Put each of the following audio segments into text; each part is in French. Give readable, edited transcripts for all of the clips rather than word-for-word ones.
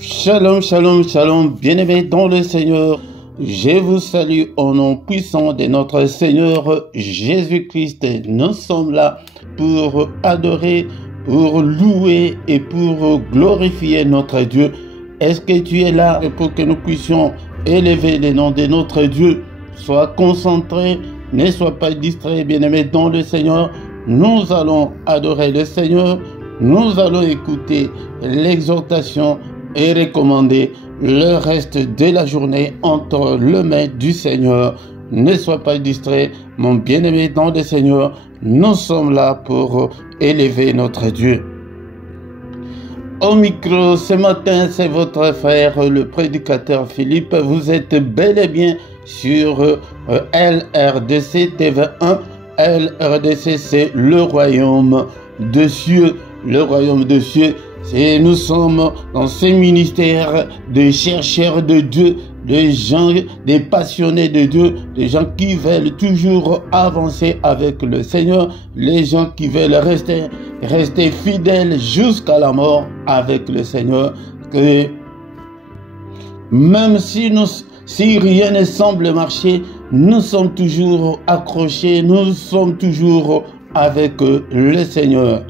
Shalom, shalom, shalom, bien-aimés dans le Seigneur. Je vous salue au nom puissant de notre Seigneur Jésus-Christ. Nous sommes là pour adorer, pour louer et pour glorifier notre Dieu. Est-ce que tu es là pour que nous puissions élever le nom de notre Dieu? Sois concentré, ne sois pas distrait, bien-aimés dans le Seigneur. Nous allons adorer le Seigneur. Nous allons écouter l'exhortation et recommander le reste de la journée entre les mains du Seigneur. Ne sois pas distrait, mon bien-aimé dans le Seigneur. Nous sommes là pour élever notre Dieu. Au micro, ce matin, c'est votre frère, le prédicateur Philippe. Vous êtes bel et bien sur LRDC TV1. LRDC, c'est le royaume des cieux. Le royaume des cieux. Nous sommes dans ces ministères de chercheurs de Dieu, des gens, des passionnés de Dieu, des gens qui veulent toujours avancer avec le Seigneur, les gens qui veulent rester fidèles jusqu'à la mort avec le Seigneur. Que même si rien ne semble marcher, nous sommes toujours accrochés, nous sommes toujours avec le Seigneur.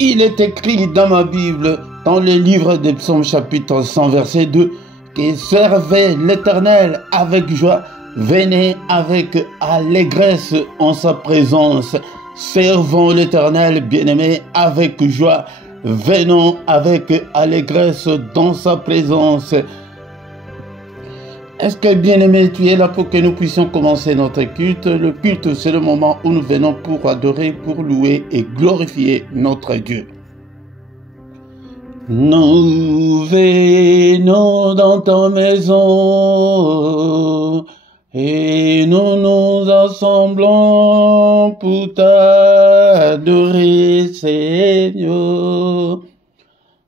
Il est écrit dans ma Bible, dans le livre des Psaumes chapitre 100 verset 2, que servez l'Éternel avec joie, venez avec allégresse en sa présence. Servons l'Éternel, bien-aimé, avec joie, venons avec allégresse dans sa présence. Est-ce que, bien-aimé, tu es là pour que nous puissions commencer notre culte? Le culte, c'est le moment où nous venons pour adorer, pour louer et glorifier notre Dieu. Nous venons dans ta maison et nous nous assemblons pour t'adorer, Seigneur.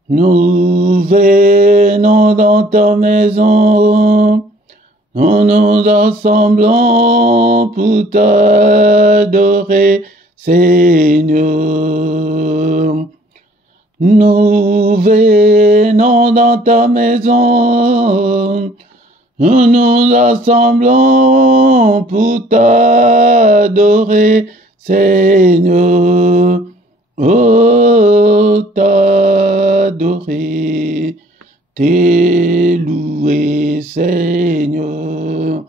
Nous venons dans ta maison. Nous nous assemblons pour t'adorer, Seigneur. Nous venons dans ta maison. Nous nous assemblons pour t'adorer, Seigneur. Oh, t'adorer. T'es loué, Seigneur.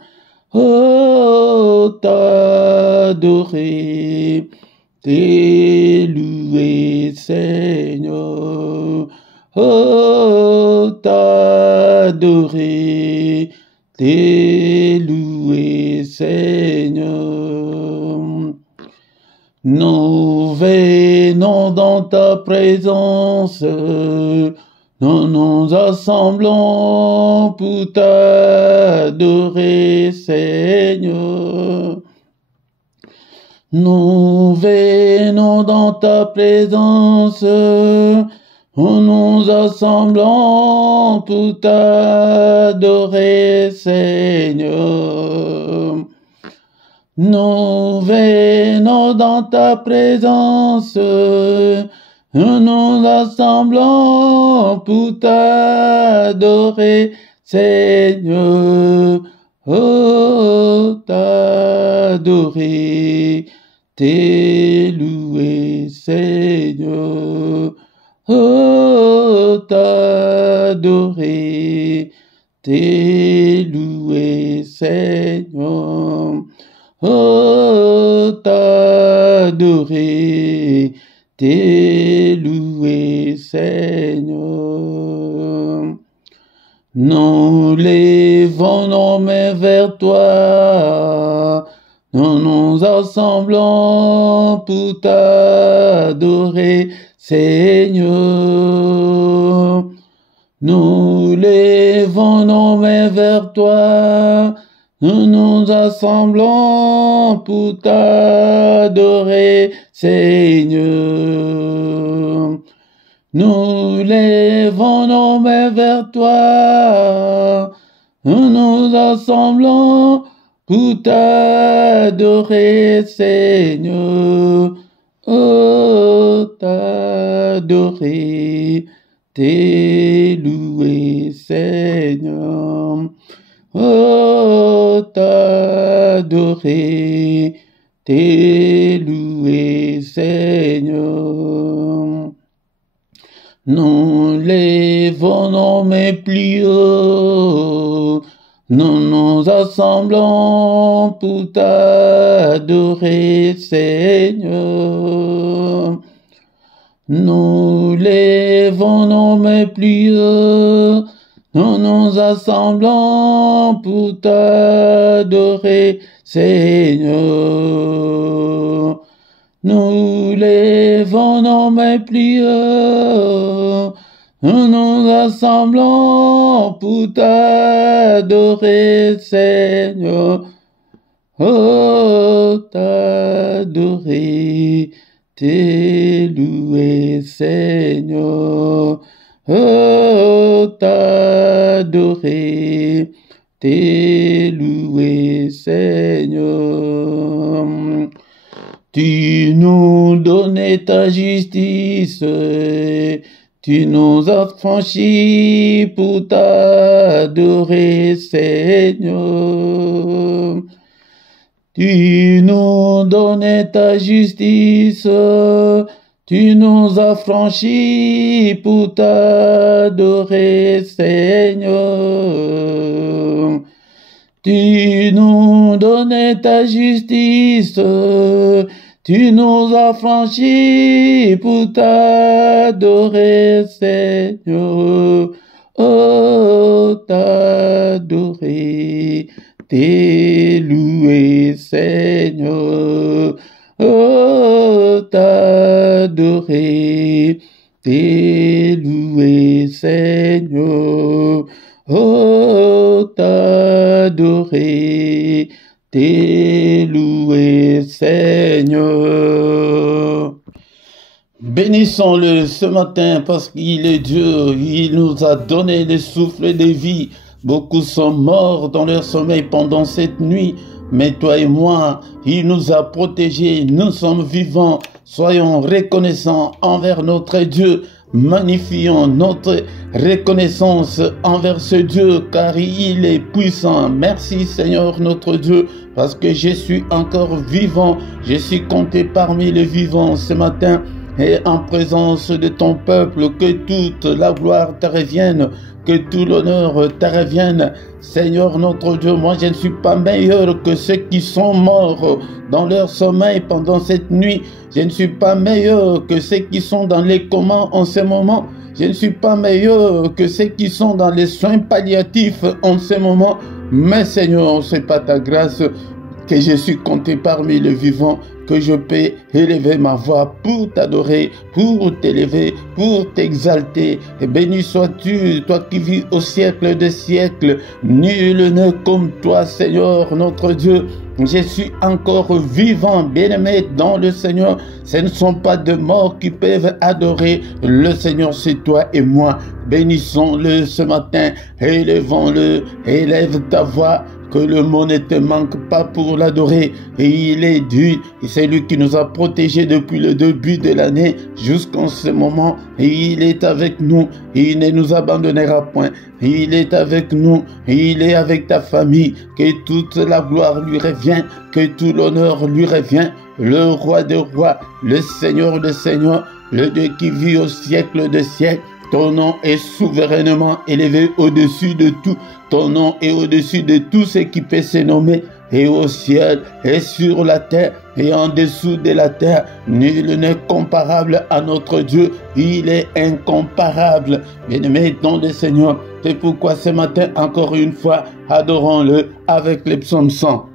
Oh, t'adorer. T'es loué, Seigneur. Oh, t'adorer. T'es loué, Seigneur. Nous venons dans ta présence. Nous nous assemblons pour t'adorer, Seigneur. Nous venons dans ta présence. Nous nous assemblons pour t'adorer, Seigneur. Nous venons dans ta présence. Nous nous assemblons pour t'adorer, Seigneur. Oh, t'adorer, t'es loué, Seigneur. Oh, t'adorer, t'es loué, Seigneur. Oh, t'adorer, t'es loué, Seigneur. Nous levons nos mains vers toi. Nous nous assemblons pour t'adorer, Seigneur. Nous levons nos mains vers toi. Nous nous assemblons pour t'adorer, Seigneur. Nous levons nos mains vers toi. Nous nous assemblons pour t'adorer, Seigneur. Oh, t'adorer, t'es loué, Seigneur. Oh, t'adorer, t'es loué, Seigneur. Nous lèvons nos mains plus haut, nous nous assemblons pour t'adorer, Seigneur. Nous lèvons nos mains plus haut, nous nous assemblons pour t'adorer, Seigneur. Nous lèvons nos mains plus haut, nous nous assemblons pour t'adorer, Seigneur. Oh, t'adorer, t'es loué, Seigneur. Oh, t'adorer, t'es loué, Seigneur. Tu nous donnais ta justice, tu nous as franchis pour t'adorer, Seigneur. Tu nous donnais ta justice, tu nous as franchis pour t'adorer, Seigneur. Tu nous donnais ta justice, tu nous as franchis pour t'adorer, Seigneur. Oh, t'adorer, t'es loué, Seigneur. Oh, t'adorer, t'es loué, Seigneur. Oh, t'adorer, t'es loué, Seigneur. Bénissons-le ce matin parce qu'il est Dieu, il nous a donné le souffle de vie. Beaucoup sont morts dans leur sommeil pendant cette nuit, mais toi et moi, il nous a protégés, nous sommes vivants. Soyons reconnaissants envers notre Dieu. Magnifions notre reconnaissance envers ce Dieu car il est puissant. Merci Seigneur notre Dieu parce que je suis encore vivant. Je suis compté parmi les vivants ce matin et en présence de ton peuple. Que toute la gloire te revienne, que tout l'honneur te revienne. Seigneur notre Dieu, moi je ne suis pas meilleur que ceux qui sont morts dans leur sommeil pendant cette nuit. Je ne suis pas meilleur que ceux qui sont dans les comas en ce moment. Je ne suis pas meilleur que ceux qui sont dans les soins palliatifs en ce moment. Mais Seigneur, c'est pas ta grâce que je suis compté parmi les vivants, que je peux élever ma voix pour t'adorer, pour t'élever, pour t'exalter. Et béni sois-tu, toi qui vis au siècle des siècles. Nul n'est comme toi, Seigneur, notre Dieu. Je suis encore vivant, bien-aimé dans le Seigneur. Ce ne sont pas de morts qui peuvent adorer le Seigneur, c'est toi et moi. Bénissons-le ce matin, élevons-le, élève ta voix. Que le mot ne te manque pas pour l'adorer. Et il est Dieu, et c'est lui qui nous a protégés depuis le début de l'année jusqu'en ce moment. Et il est avec nous, et il ne nous abandonnera point. Et il est avec nous, et il est avec ta famille. Que toute la gloire lui revient, que tout l'honneur lui revient. Le roi des rois, le Seigneur des seigneurs, le Dieu qui vit au siècle des siècles. Ton nom est souverainement élevé au-dessus de tout. Ton nom est au-dessus de tout ce qui peut se nommer. Et au ciel, et sur la terre, et en dessous de la terre, nul n'est comparable à notre Dieu. Il est incomparable. Bien-aimé dans le Seigneur, c'est pourquoi ce matin, encore une fois, adorons-le avec les psaumes 100.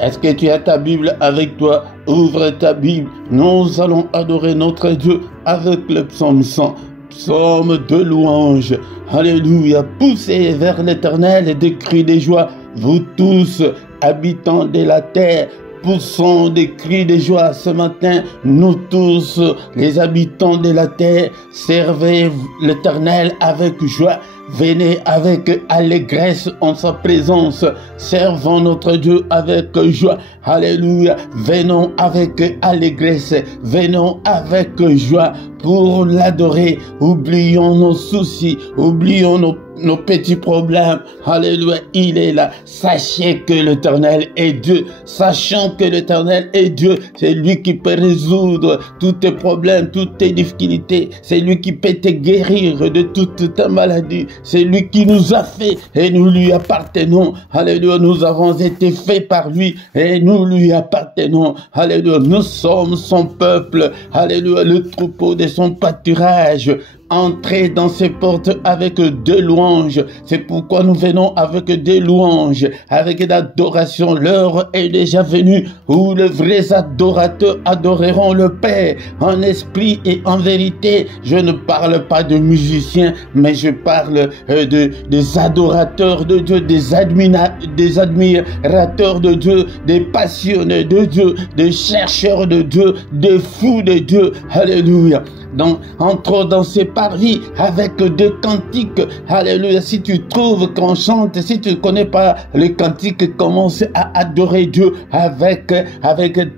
Est-ce que tu as ta Bible avec toi? Ouvre ta Bible. Nous allons adorer notre Dieu avec le psaume 100. Psaume de louange. Alléluia. Poussez vers l'Éternel des cris de joie. Vous tous, habitants de la terre, poussons des cris de joie ce matin. Nous tous, les habitants de la terre, servez l'Éternel avec joie. Venez avec allégresse en sa présence. Servons notre Dieu avec joie. Alléluia. Venons avec allégresse. Venons avec joie pour l'adorer. Oublions nos soucis. Oublions nos petits problèmes. Alléluia. Il est là. Sachez que l'Éternel est Dieu. Sachant que l'Éternel est Dieu. C'est lui qui peut résoudre tous tes problèmes, toutes tes difficultés. C'est lui qui peut te guérir de toute ta maladie. C'est lui qui nous a fait et nous lui appartenons. Alléluia. Nous avons été faits par lui et nous lui appartenons. Alléluia. Nous sommes son peuple. Alléluia. Le troupeau de son pâturage. Entrez dans ses portes avec des louanges. C'est pourquoi nous venons avec des louanges, avec l'adoration. L'heure est déjà venue où les vrais adorateurs adoreront le Père en esprit et en vérité. Je ne parle pas de musiciens, mais je parle des adorateurs de Dieu, des admirateurs de Dieu, des passionnés de Dieu, des chercheurs de Dieu, des fous de Dieu. Alléluia. Donc, entre dans ces parvis avec des cantiques. Alléluia. Si tu trouves qu'on chante, si tu ne connais pas les cantiques, commence à adorer Dieu avec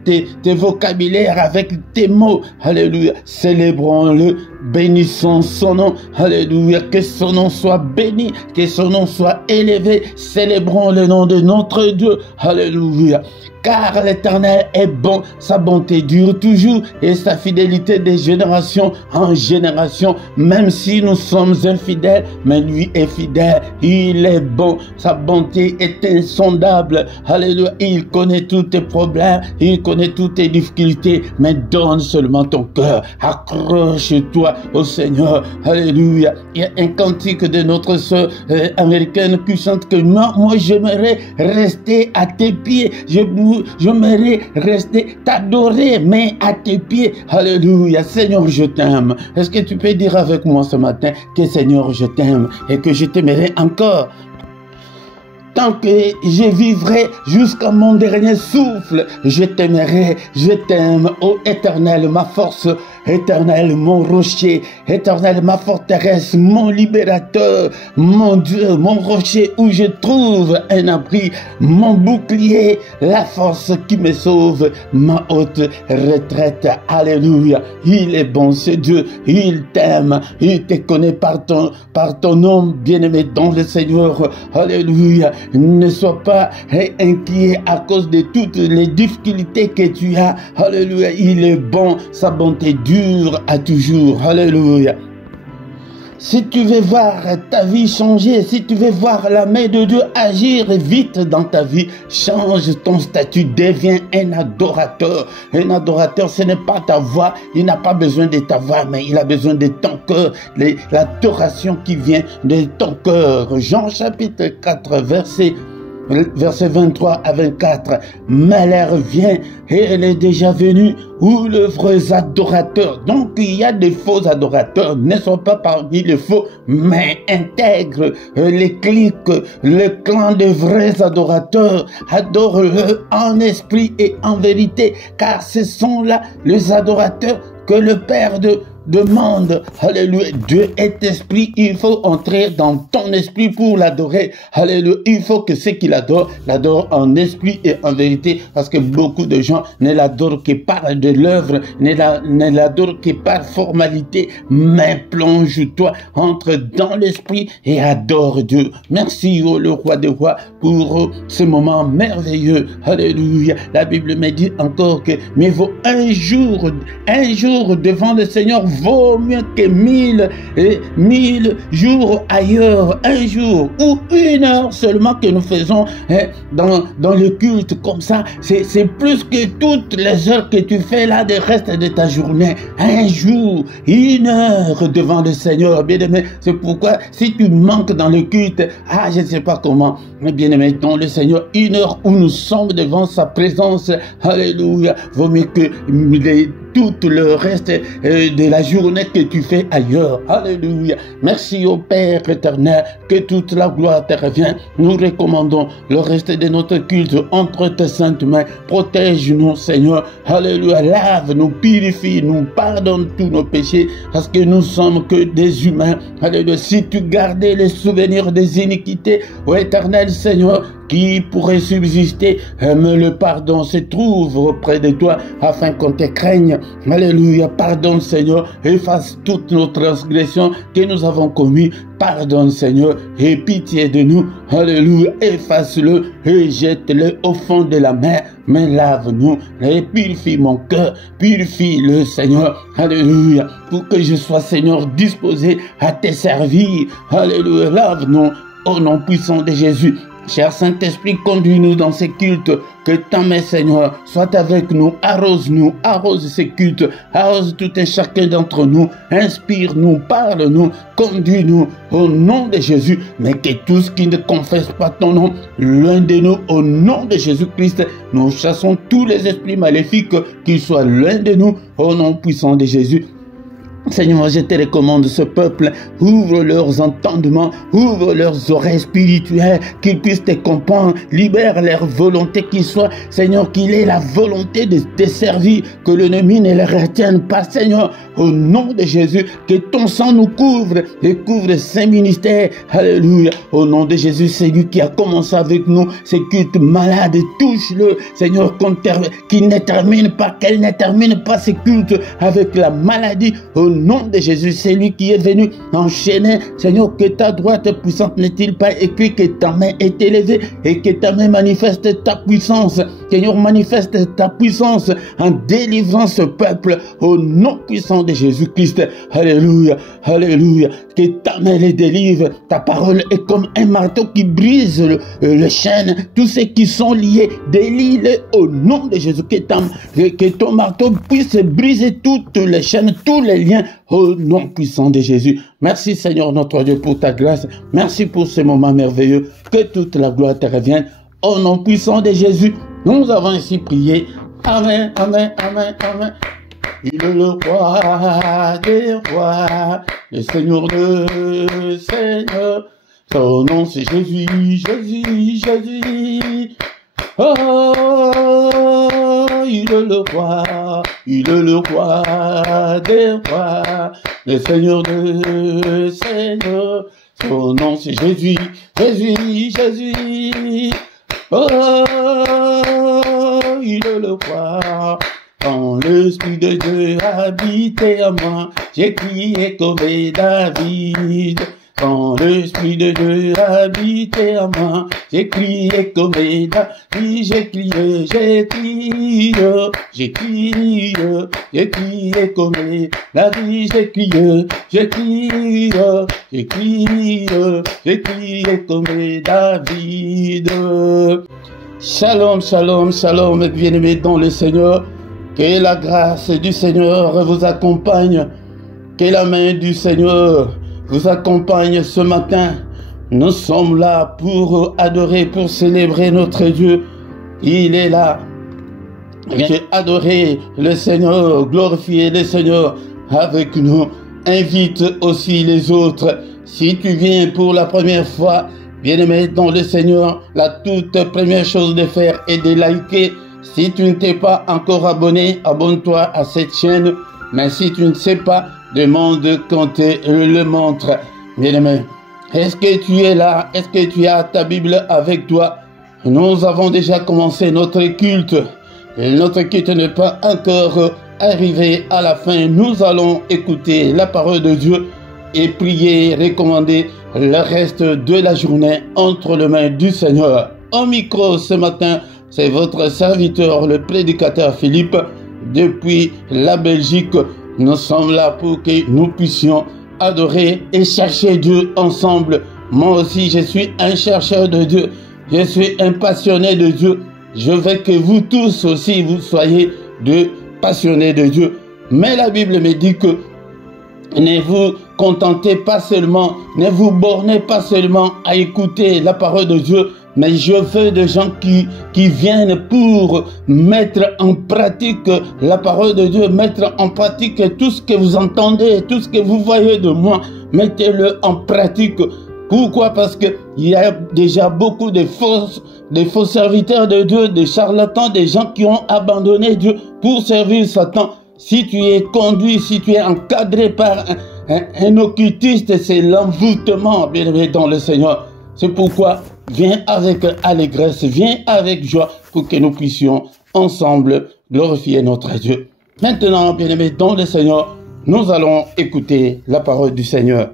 tes vocabulaires, avec tes mots. Alléluia. Célébrons-le. Bénissons son nom. Alléluia. Que son nom soit béni, que son nom soit élevé. Célébrons le nom de notre Dieu. Alléluia. Car l'Éternel est bon, sa bonté dure toujours et sa fidélité de génération en génération. Même si nous sommes infidèles, mais lui est fidèle. Il est bon, sa bonté est insondable. Alléluia. Il connaît tous tes problèmes, il connaît toutes tes difficultés, mais donne seulement ton cœur. Accroche-toi au Seigneur. Alléluia. Il y a un cantique de notre sœur américaine qui chante que moi j'aimerais rester à tes pieds. J'aimerais rester t'adorer, mais à tes pieds. Alléluia. Seigneur, je t'aime. Est-ce que tu peux dire avec moi ce matin que Seigneur, je t'aime et que je t'aimerai encore? Tant que je vivrai jusqu'à mon dernier souffle, je t'aimerai, je t'aime, ô Éternel, ma force, Éternel, mon rocher, Éternel, ma forteresse, mon libérateur, mon Dieu, mon rocher où je trouve un abri, mon bouclier, la force qui me sauve, ma haute retraite. Alléluia. Il est bon, ce Dieu, il t'aime, il te connaît par ton nom, bien-aimé dans le Seigneur. Alléluia. Ne sois pas inquiet à cause de toutes les difficultés que tu as. Alléluia. Il est bon, sa bonté dure à toujours. Alléluia. Si tu veux voir ta vie changer, si tu veux voir la main de Dieu agir vite dans ta vie, change ton statut, deviens un adorateur. Un adorateur, ce n'est pas ta voix, il n'a pas besoin de ta voix, mais il a besoin de ton cœur, l'adoration qui vient de ton cœur. Jean chapitre 4, verset 23 à 24. Mais l'heure vient et elle est déjà venue où les vrais adorateurs. Donc il y a des faux adorateurs, ne sont pas parmi les faux, mais intègre les clics, le clan des vrais adorateurs. Adore-le en esprit et en vérité, car ce sont là les adorateurs que le Père demande. Alléluia. Dieu est esprit. Il faut entrer dans ton esprit pour l'adorer. Alléluia. Il faut que ceux qui l'adorent en esprit et en vérité, parce que beaucoup de gens ne l'adorent que par de l'œuvre, ne l'adorent que par formalité. Mais plonge-toi, entre dans l'esprit et adore Dieu. Merci, oh le roi des rois, pour ce moment merveilleux. Alléluia. La Bible me dit encore que mieux vaut un jour devant le Seigneur vaut mieux que 1000 jours ailleurs. Un jour ou une heure seulement que nous faisons dans le culte comme ça, c'est plus que toutes les heures que tu fais là de reste de ta journée. Un jour, une heure devant le Seigneur, bien-aimé. C'est pourquoi si tu manques dans le culte, je ne sais pas comment, mais bien-aimé, dans le Seigneur, une heure où nous sommes devant sa présence, alléluia, vaut mieux que tout le reste de la journée que tu fais ailleurs. Alléluia. Merci au Père éternel, que toute la gloire te revient. Nous recommandons le reste de notre culte entre tes saintes mains. Protège-nous, Seigneur. Alléluia. Lave-nous, purifie-nous, pardonne tous nos péchés, parce que nous sommes que des humains. Alléluia. Si tu gardais les souvenirs des iniquités, ô éternel Seigneur, qui pourrait subsister, mais le pardon se trouve auprès de toi, afin qu'on te craigne. Alléluia. Pardonne, Seigneur, efface toutes nos transgressions que nous avons commises. Pardonne, Seigneur, et pitié de nous. Alléluia. Efface-le et jette-le au fond de la mer. Mais lave-nous et purifie mon cœur. Purifie-le, Seigneur. Alléluia. Pour que je sois, Seigneur, disposé à te servir. Alléluia. Lave-nous au nom puissant de Jésus. Cher Saint-Esprit, conduis-nous dans ces cultes. Que ta main, Seigneur, soit avec nous. Arrose-nous, arrose ces cultes. Arrose tout et chacun d'entre nous. Inspire-nous, parle-nous, conduis-nous au nom de Jésus. Mais que tous qui ne confessent pas ton nom, l'un de nous, au nom de Jésus-Christ, nous chassons tous les esprits maléfiques, qu'ils soient l'un de nous, au nom puissant de Jésus. Seigneur, je te recommande ce peuple, ouvre leurs entendements, ouvre leurs oreilles spirituelles, qu'ils puissent te comprendre, libère leur volonté, qu'il soit, Seigneur, qu'il ait la volonté de te servir, que l'ennemi ne les retienne pas, Seigneur, au nom de Jésus, que ton sang nous couvre et couvre ces ministères, alléluia, au nom de Jésus, c'est lui qui a commencé avec nous, ces cultes malades, touche-le, Seigneur, qu'il ne termine pas, qu'elle ne termine pas ces cultes avec la maladie, au nom de Jésus, c'est lui qui est venu enchaîner. Seigneur, que ta droite puissante n'est-il pas écrit, que ta main est élevée et que ta main manifeste ta puissance. Seigneur, manifeste ta puissance en délivrant ce peuple au nom puissant de Jésus-Christ. Alléluia, alléluia. Que ta main les délivre. Ta parole est comme un marteau qui brise le chêne. Tous ceux qui sont liés, délie-les au nom de Jésus. Que ton marteau puisse briser toutes les chaînes, tous les liens au nom puissant de Jésus. Merci Seigneur notre Dieu pour ta grâce. Merci pour ce moment merveilleux. Que toute la gloire te revienne. Au nom puissant de Jésus, nous avons ainsi prié. Amen, amen, amen, amen. Il est le roi des rois, le Seigneur de Seigneurs. Son nom c'est Jésus, Jésus, Jésus. Oh, il est le roi des rois, le Seigneur de Seigneurs. Son nom c'est Jésus, Jésus, Jésus. Oh, il est le roi. Quand l'Esprit de Dieu habitait à moi, j'ai crié comme David. Quand l'Esprit de Dieu habitait à moi, j'ai crié comme David, j'ai crié, j'ai crié, j'ai crié, j'ai crié comme David, j'ai crié, j'ai crié, j'ai crié, j'ai crié comme David. Shalom, shalom, shalom, bien-aimés dans le Seigneur. Que la grâce du Seigneur vous accompagne. Que la main du Seigneur vous accompagne ce matin. Nous sommes là pour adorer, pour célébrer notre Dieu. Il est là. Viens adorer le Seigneur, glorifier le Seigneur avec nous. Invite aussi les autres. Si tu viens pour la première fois, bien-aimé dans le Seigneur, la toute première chose de faire est de liker. Si tu ne t'es pas encore abonné, abonne-toi à cette chaîne. Mais si tu ne sais pas, demande qu'on te le montre. Bien-aimé, est-ce que tu es là? Est-ce que tu as ta Bible avec toi? Nous avons déjà commencé notre culte. Et notre culte n'est pas encore arrivé à la fin. Nous allons écouter la parole de Dieu et prier, recommander le reste de la journée entre les mains du Seigneur. Au micro ce matin, c'est votre serviteur, le prédicateur Philippe, depuis la Belgique. Nous sommes là pour que nous puissions adorer et chercher Dieu ensemble. Moi aussi, je suis un chercheur de Dieu. Je suis un passionné de Dieu. Je veux que vous tous aussi, vous soyez de passionnés de Dieu. Mais la Bible me dit que ne vous contentez pas seulement, ne vous bornez pas seulement à écouter la parole de Dieu, Mais je veux des gens qui viennent pour mettre en pratique la parole de Dieu, mettre en pratique tout ce que vous entendez, tout ce que vous voyez de moi. Mettez-le en pratique. Pourquoi? Parce qu'il y a déjà beaucoup de faux serviteurs de Dieu, des charlatans, des gens qui ont abandonné Dieu pour servir Satan. Si tu es conduit, si tu es encadré par un occultiste, c'est l'envoûtement, bien aimé dans le Seigneur. C'est pourquoi viens avec allégresse, viens avec joie pour que nous puissions ensemble glorifier notre Dieu. Maintenant, bien aimé dans le Seigneur, nous allons écouter la parole du Seigneur.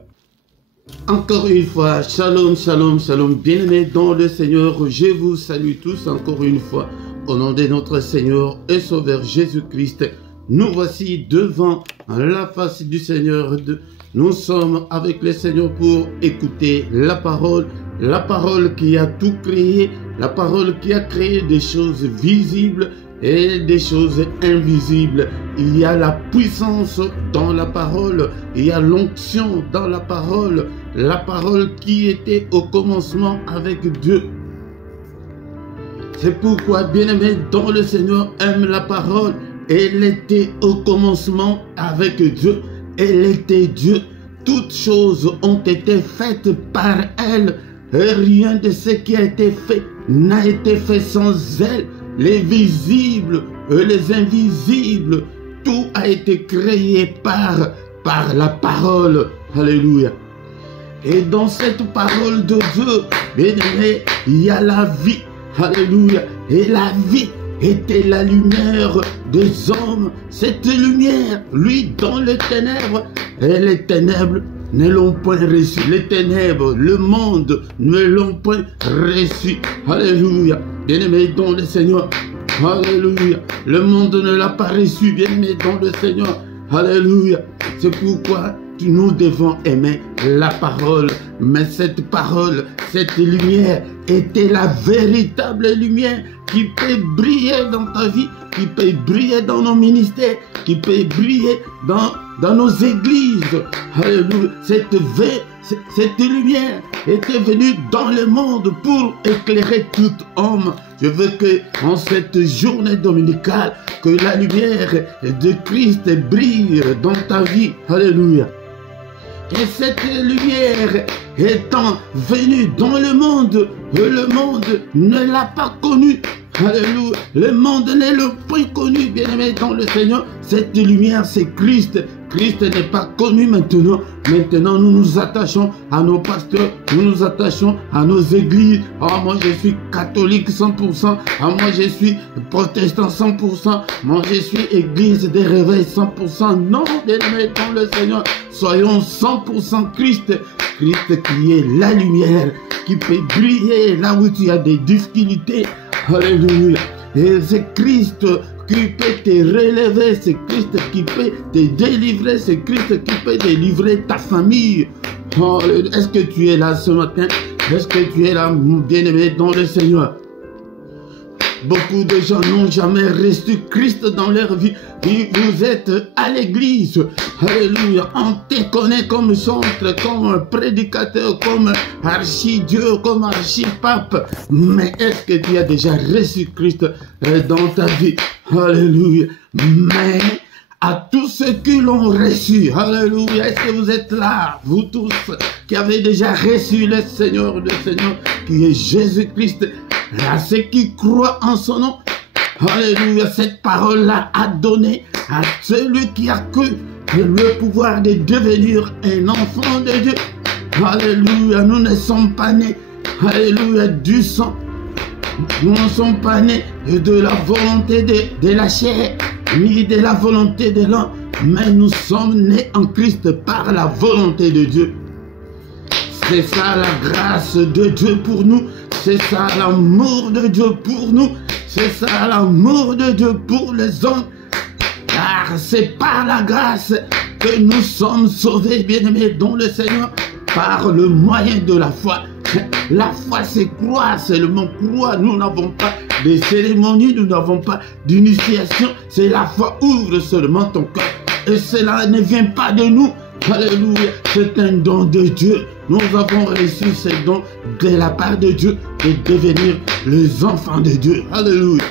Encore une fois, shalom, shalom, shalom, bien-aimés dans le Seigneur, je vous salue tous encore une fois, au nom de notre Seigneur et Sauveur Jésus-Christ. Nous voici devant la face du Seigneur, nous sommes avec le Seigneur pour écouter la parole qui a tout créé, la parole qui a créé des choses visibles et des choses invisibles. Il y a la puissance dans la parole, il y a l'onction dans la parole qui était au commencement avec Dieu. C'est pourquoi, bien-aimé dans le Seigneur, aime la parole. Elle était au commencement avec Dieu, elle était Dieu. Toutes choses ont été faites par elle, et rien de ce qui a été fait n'a été fait sans elle. Les visibles et les invisibles, tout a été créé par la parole. Alléluia. Et dans cette parole de Dieu, bien aimé, il y a la vie. Alléluia. Et la vie était la lumière des hommes. Cette lumière, lui, dans les ténèbres, et les ténèbres ne l'ont point reçu. Les ténèbres, le monde ne l'ont point reçu. Alléluia. Bien-aimé dans le Seigneur. Alléluia. Le monde ne l'a pas reçu, bien-aimé dans le Seigneur. Alléluia. C'est pourquoi nous devons aimer la parole. Mais cette parole, cette lumière était la véritable lumière qui peut briller dans ta vie, qui peut briller dans nos ministères, qui peut briller dans nos églises. Alléluia. Cette lumière était venue dans le monde pour éclairer tout homme. Je veux que en cette journée dominicale, que la lumière de Christ brille dans ta vie. Alléluia. Et cette lumière étant venue dans le monde ne l'a pas connue. Alléluia. Le monde ne l'a pas connu, bien-aimé dans le Seigneur. Cette lumière, c'est Christ. Christ n'est pas connu maintenant. Maintenant, nous nous attachons à nos pasteurs, nous nous attachons à nos églises. Ah, moi, je suis catholique 100%. Ah, moi, je suis protestant 100%. Moi, je suis église des réveils 100%. Non, bien-aimé dans le Seigneur, soyons 100% Christ. Christ qui est la lumière, qui peut briller là où tu as des difficultés. Alléluia. Et c'est Christ qui peut te relever, c'est Christ qui peut te délivrer, c'est Christ qui peut délivrer ta famille. Oh, est-ce que tu es là ce matin? Est-ce que tu es là, bien-aimé dans le Seigneur? Beaucoup de gens n'ont jamais reçu Christ dans leur vie. Et vous êtes à l'église. Alléluia. On te connaît comme chantre, comme prédicateur, comme archi-dieu, comme archi-pape. Mais est-ce que tu as déjà reçu Christ dans ta vie? Alléluia. Mais à tous ceux qui l'ont reçu, alléluia, est-ce que vous êtes là, vous tous qui avez déjà reçu le Seigneur qui est Jésus-Christ, à ceux qui croient en son nom, alléluia, cette parole-là a donné à celui qui a cru le pouvoir de devenir un enfant de Dieu. Alléluia, nous ne sommes pas nés, alléluia, du sang. Nous ne sommes pas nés de la volonté de la chair, ni de la volonté de l'homme, mais nous sommes nés en Christ par la volonté de Dieu. C'est ça la grâce de Dieu pour nous, c'est ça l'amour de Dieu pour nous, c'est ça l'amour de Dieu pour les hommes. Car c'est par la grâce que nous sommes sauvés, bien-aimés dans le Seigneur, par le moyen de la foi. La foi, c'est croire, c'est le mot croire. Nous n'avons pas de cérémonie, nous n'avons pas d'initiation. C'est la foi, ouvre seulement ton cœur. Et cela ne vient pas de nous, Alléluia, c'est un don de Dieu. Nous avons reçu ce don de la part de Dieu de devenir les enfants de Dieu. Alléluia.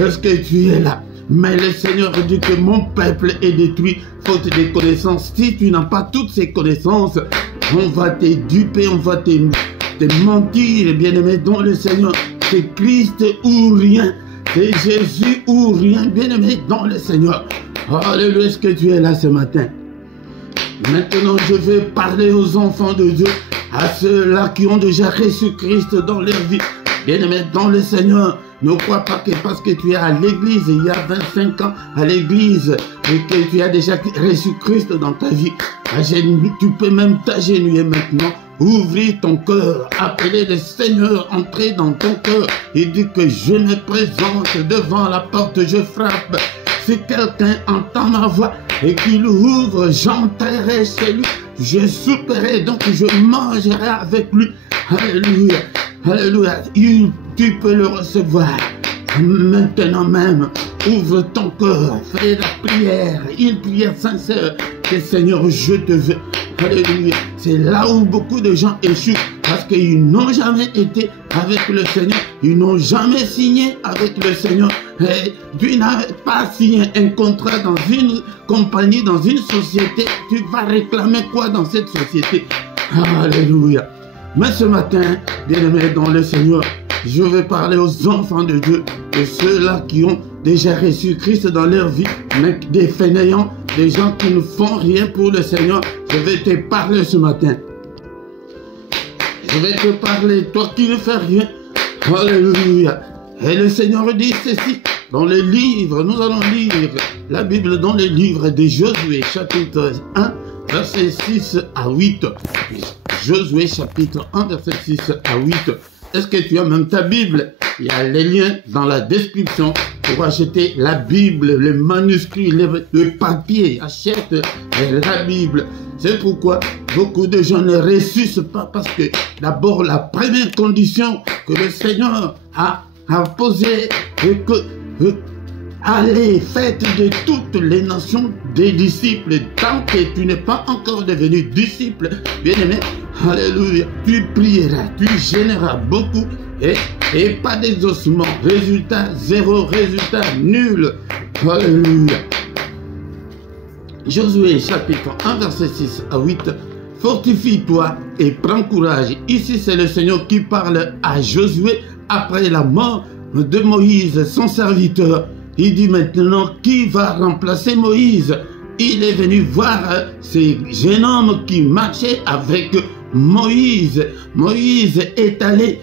Est-ce que tu es là? Mais le Seigneur dit que mon peuple est détruit faute de connaissances. Si tu n'as pas toutes ces connaissances, on va te duper, on va te mentir, bien-aimé, dans le Seigneur. C'est Christ ou rien. C'est Jésus ou rien, bien-aimé, dans le Seigneur. Alléluia, est-ce que tu es là ce matin? Maintenant, je vais parler aux enfants de Dieu, à ceux-là qui ont déjà reçu Christ dans leur vie. Bien-aimé, dans le Seigneur, ne crois pas que parce que tu es à l'église, il y a 25 ans à l'église, et que tu as déjà reçu Christ dans ta vie, tu peux même t'agenouiller maintenant, ouvrir ton cœur, appeler le Seigneur, entrer dans ton cœur. Il dit que je me présente devant la porte, je frappe. Si quelqu'un entend ma voix et qu'il ouvre, j'entrerai chez lui, je souperai, donc je mangerai avec lui. Alléluia, alléluia, tu peux le recevoir. Maintenant même, ouvre ton cœur, fais la prière, une prière sincère. Que Seigneur, je te veux. Alléluia. C'est là où beaucoup de gens échouent parce qu'ils n'ont jamais été avec le Seigneur. Ils n'ont jamais signé avec le Seigneur. Et tu n'as pas signé un contrat dans une compagnie, dans une société. Tu vas réclamer quoi dans cette société? Alléluia. Mais ce matin, bien-aimés dans le Seigneur, je vais parler aux enfants de Dieu, de ceux-là qui ont déjà reçu Christ dans leur vie, mais des fainéants, des gens qui ne font rien pour le Seigneur. Je vais te parler ce matin. Je vais te parler, toi qui ne fais rien. Alléluia. Et le Seigneur dit ceci, dans le livre, nous allons lire la Bible dans le livre de Josué, chapitre 1, verset 6 à 8. Josué, chapitre 1, verset 6 à 8. Est-ce que tu as même ta Bible? Il y a les liens dans la description pour acheter la Bible, le manuscrit, le papier. Achète la Bible. C'est pourquoi beaucoup de gens ne ressuscitent pas parce que d'abord la première condition que le Seigneur a posée est que allez, faites de toutes les nations des disciples. Tant que tu n'es pas encore devenu disciple, bien-aimé, alléluia, tu prieras, tu gêneras beaucoup et pas d'exaucement. Résultat zéro, résultat nul. Alléluia. Josué chapitre 1 verset 6 à 8. Fortifie-toi et prends courage. Ici c'est le Seigneur qui parle à Josué après la mort de Moïse, son serviteur. Il dit maintenant, qui va remplacer Moïse? Il est venu voir ces jeunes hommes qui marchaient avec Moïse. Moïse est allé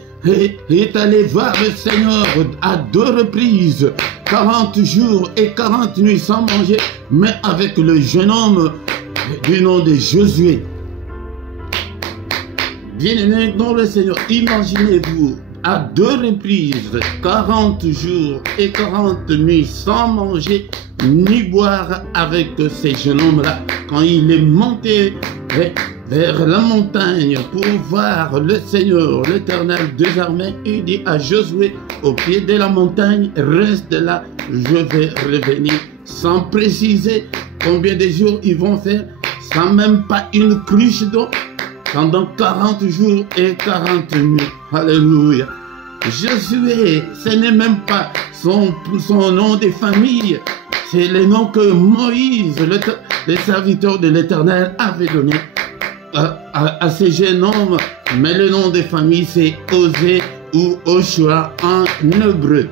voir le Seigneur à 2 reprises, 40 jours et 40 nuits sans manger, mais avec le jeune homme du nom de Josué. Bien-aimés dans le Seigneur, imaginez-vous, à 2 reprises, 40 jours et 40 nuits sans manger ni boire avec ces jeunes hommes-là. Quand il est monté vers la montagne pour voir le Seigneur, l'Éternel des armées, il dit à Josué, au pied de la montagne, reste là, je vais revenir. Sans préciser combien de jours ils vont faire, sans même pas une cruche d'eau, pendant 40 jours et 40 nuits. Alléluia. Josué, ce n'est même pas son nom de famille, c'est le nom que Moïse, le serviteur de l'Éternel, avait donné à ces jeunes hommes. Mais le nom de famille, c'est Osée ou Oshua en hébreu.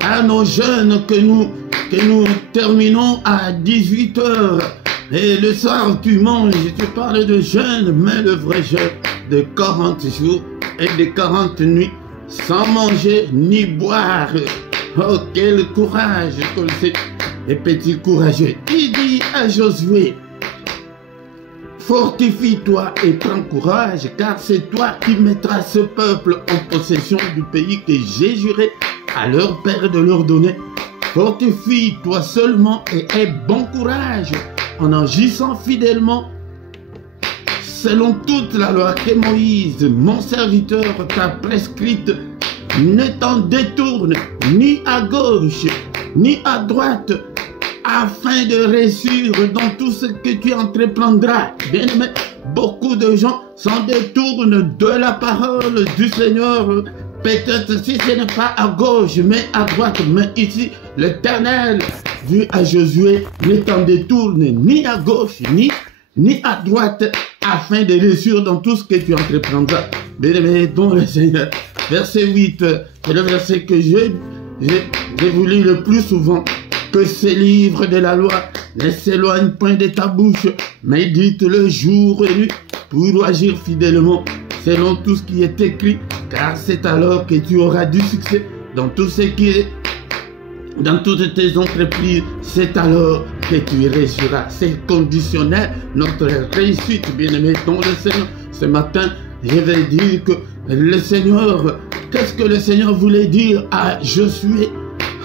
À nos jeunes que nous terminons à 18 h. Et le soir, tu manges, tu parles de jeûne, mais le vrai jeûne de 40 jours et de 40 nuits, sans manger ni boire. Oh, quel courage, comme ces petits courageux. Il dit à Josué, fortifie-toi et prends courage, car c'est toi qui mettras ce peuple en possession du pays que j'ai juré à leur père de leur donner. Fortifie-toi seulement et aie bon courage, en agissant fidèlement selon toute la loi que Moïse, mon serviteur, t'a prescrite. Ne t'en détourne ni à gauche ni à droite, afin de réussir dans tout ce que tu entreprendras. Bien-aimé, beaucoup de gens s'en détournent de la parole du Seigneur. Peut-être si ce n'est pas à gauche, mais à droite. Mais ici, l'Éternel dit à Josué, ne t'en détourne ni à gauche, ni à droite, afin de réussir dans tout ce que tu entreprendras. Bien-aimé, dans le Seigneur. Verset 8, c'est le verset que j'ai voulu le plus souvent. Que ces livres de la loi ne s'éloignent point de ta bouche, médite-le jour et nuit pour agir fidèlement selon tout ce qui est écrit, car c'est alors que tu auras du succès dans tout ce qui est, dans toutes tes entreprises. C'est alors que tu réussiras. C'est conditionnel notre réussite, bien-aimé dans le Seigneur. Ce matin, je vais dire que le Seigneur, qu'est-ce que le Seigneur voulait dire à Josué?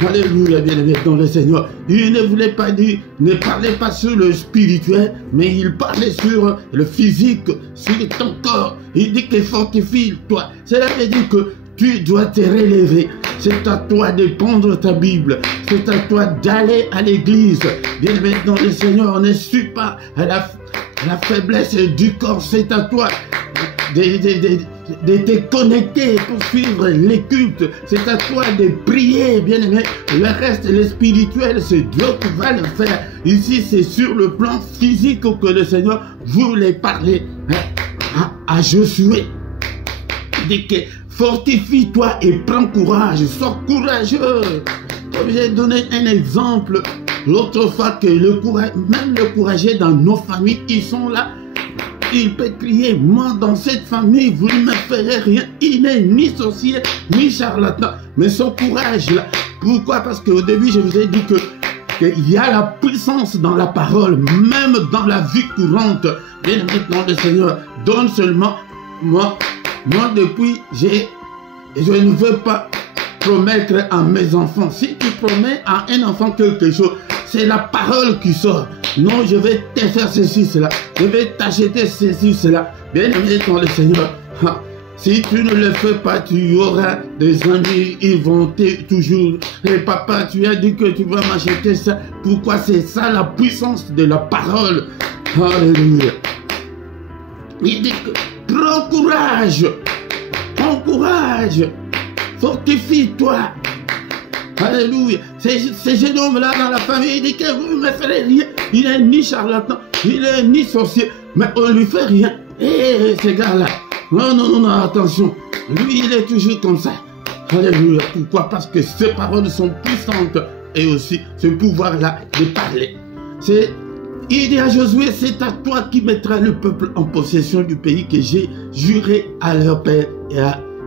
Alléluia, bien-aimé dans le Seigneur. Il ne voulait pas dire, ne parlait pas sur le spirituel, mais il parlait sur le physique, sur ton corps. Il dit que fortifie-toi. Cela veut dire que tu dois te relever. C'est à toi de prendre ta Bible. C'est à toi d'aller à l'église. Bien-aimé dans le Seigneur, ne suis pas à la faiblesse du corps. C'est à toi de te connecter pour suivre les cultes. C'est à toi de prier, bien-aimé. Le reste, le spirituel, c'est Dieu qui va le faire. Ici, c'est sur le plan physique que le Seigneur voulait parler à Josué. Il dit que fortifie-toi et prends courage. Sois courageux. Comme j'ai donné un exemple l'autre fois, que le courage, même le courageux dans nos familles, ils sont là. Il peut crier, moi dans cette famille, vous ne me ferez rien. Il n'est ni sorcier, ni charlatan. Mais son courage là, pourquoi? Parce qu'au début, je vous ai dit qu'il y a la puissance dans la parole, même dans la vie courante. Bien maintenant, le Seigneur donne seulement, moi depuis, je ne veux pas promettre à mes enfants. Si tu promets à un enfant quelque chose, c'est la parole qui sort. Non, je vais te faire ceci, cela. Je vais t'acheter ceci, cela. Bien aimé dans le Seigneur. Si tu ne le fais pas, tu auras des amis, ils vont toujours. Et papa, tu as dit que tu vas m'acheter ça. Pourquoi? C'est ça la puissance de la parole. Alléluia. Il dit que prends courage. Prends courage. Fortifie-toi. Alléluia. Ce jeune homme-là dans la famille, il dit que vous ne me ferez rien. Il n'est ni charlatan, il n'est ni sorcier, mais on ne lui fait rien. Et ce gars-là, non, attention. Lui, il est toujours comme ça. Alléluia. Pourquoi? Parce que ses paroles sont puissantes et aussi ce pouvoir-là de parler. Il dit à Josué, c'est à toi qui mettras le peuple en possession du pays que j'ai juré à leur père et